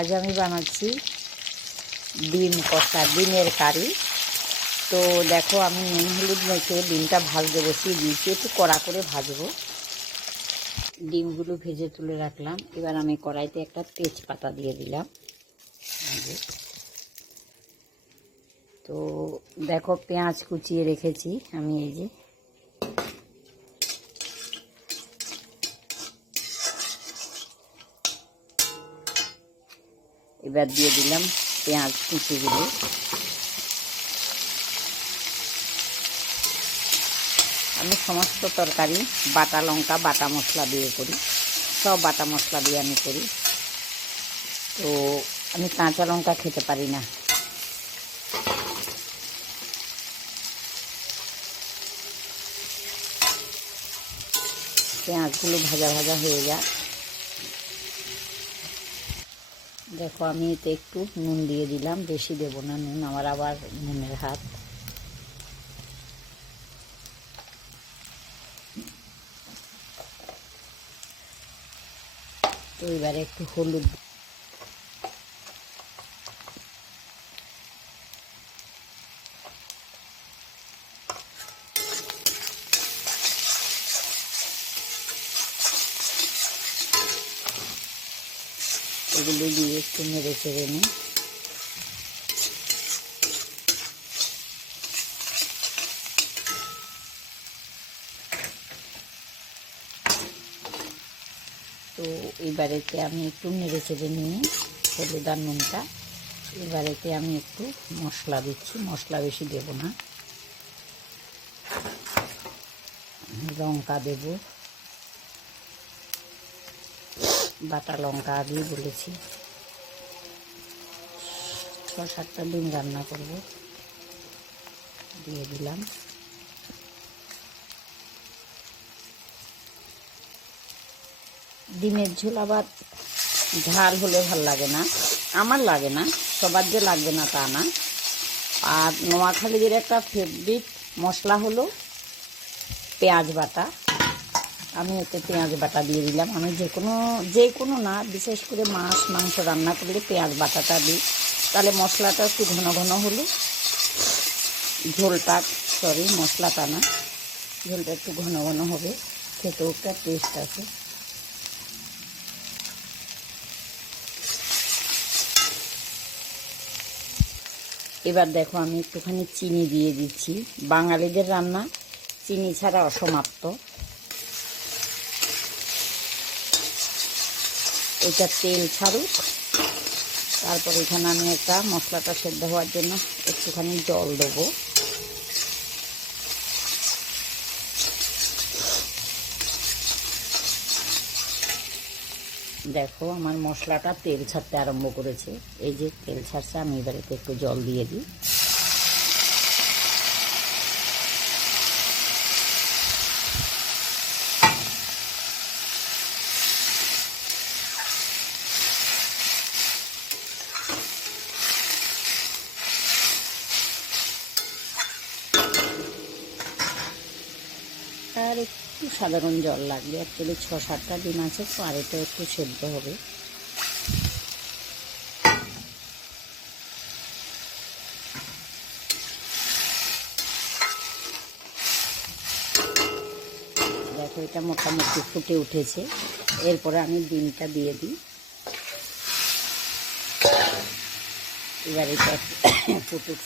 আজ আমি বানাচ্ছি ডিম কষা, ডিমের কারি। তো দেখো, আমি নুন হলুদ মেখে ডিমটা ভাজতে বসিয়ে দিয়েছি, একটু কড়া করে ভাজবো। ডিমগুলো ভেজে তুলে রাখলাম। এবার আমি কড়াইতে একটা তেজপাতা দিয়ে দিলাম। তো দেখো, পেঁয়াজ কুচিয়ে রেখেছি আমি, এই যে এবার দিয়ে দিলাম পেঁয়াজ কুচিগুলো। আমি সমস্ত তরকারি বাটা লঙ্কা, বাটা মশলা দিয়ে করি, সব বাটা মশলা দিয়ে আমি করি। তো আমি কাঁচা লঙ্কা খেতে পারি না। পেঁয়াজগুলো ভাজা ভাজা হয়ে যায়। দেখো, আমি এতে একটু নুন দিয়ে দিলাম, বেশি দেবো না নুন, আমার আবার নুনের হাত। তো এবারে একটু হলুদ, এগুলো দিয়ে একটু নেড়ে চেড়ে নিই। তো এবারেতে আমি একটু নেড়ে চেড়ে নিয়ে হলুদ আর নুনটা, এবারেতে আমি একটু মশলা দিচ্ছি, মশলা বেশি দেব না। লঙ্কা দেব, বাটা লঙ্কা আগেই বলেছি। 6-7টা ডিম রান্না করব, দিয়ে দিলাম। ডিমের ঝোল আবার ঝাল হলে ভাল লাগে না, আমার লাগে না, সবার যে লাগবে না তা না। আর নোয়াখালীদের একটা ফেভারিট মশলা হলো পেঁয়াজ বাটা। আমি এতে পেঁয়াজ বাটা দিয়ে দিলাম। আমি যে কোনো না, বিশেষ করে মাছ মাংস রান্না করলে পেঁয়াজ বাটাটা দিই, তাহলে মশলাটা একটু ঘন ঘন হলো, ঝোলটা, মশলাটা না, ঝোলটা একটু ঘন ঘন হবে, খেতেও একটা টেস্ট আছে। এবার দেখো, আমি একটুখানি চিনি দিয়ে দিচ্ছি। বাঙালিদের রান্না চিনি ছাড়া অসমাপ্ত। এটা তেল ছাড়ুক, তারপর এখানে আমি একটা মশলাটা সেদ্ধ হওয়ার জন্য একটুখানি জল দেবো। দেখো, আমার মশলাটা তেল ছাড়তে আরম্ভ করেছে, এই যে তেল ছাড়ছে। আমি এবারে একটু জল দিয়ে দিই। আর একটু সাধারণ জল লাগবে, অ্যাকচুয়ালি 6-7টা ডিম আছে, তো আর এটা একটু সেদ্ধ হবে। দেখো, এটা মোটামুটি ফুটে উঠেছে। এরপরে আমি ডিমটা দিয়ে দিই। এবার এটা ফুটুক,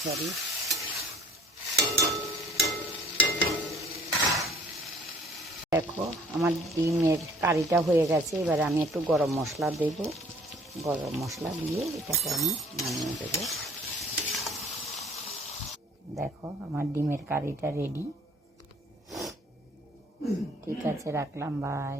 দেখো, আমার ডিমের কারিটা হয়ে গেছে। এবারে আমি একটু গরম মশলা দেব, গরম মশলা দিয়ে এটাকে আমি নামিয়ে দেব। দেখো, আমার ডিমের কারিটা রেডি। ঠিক আছে, রাখলাম, বাই।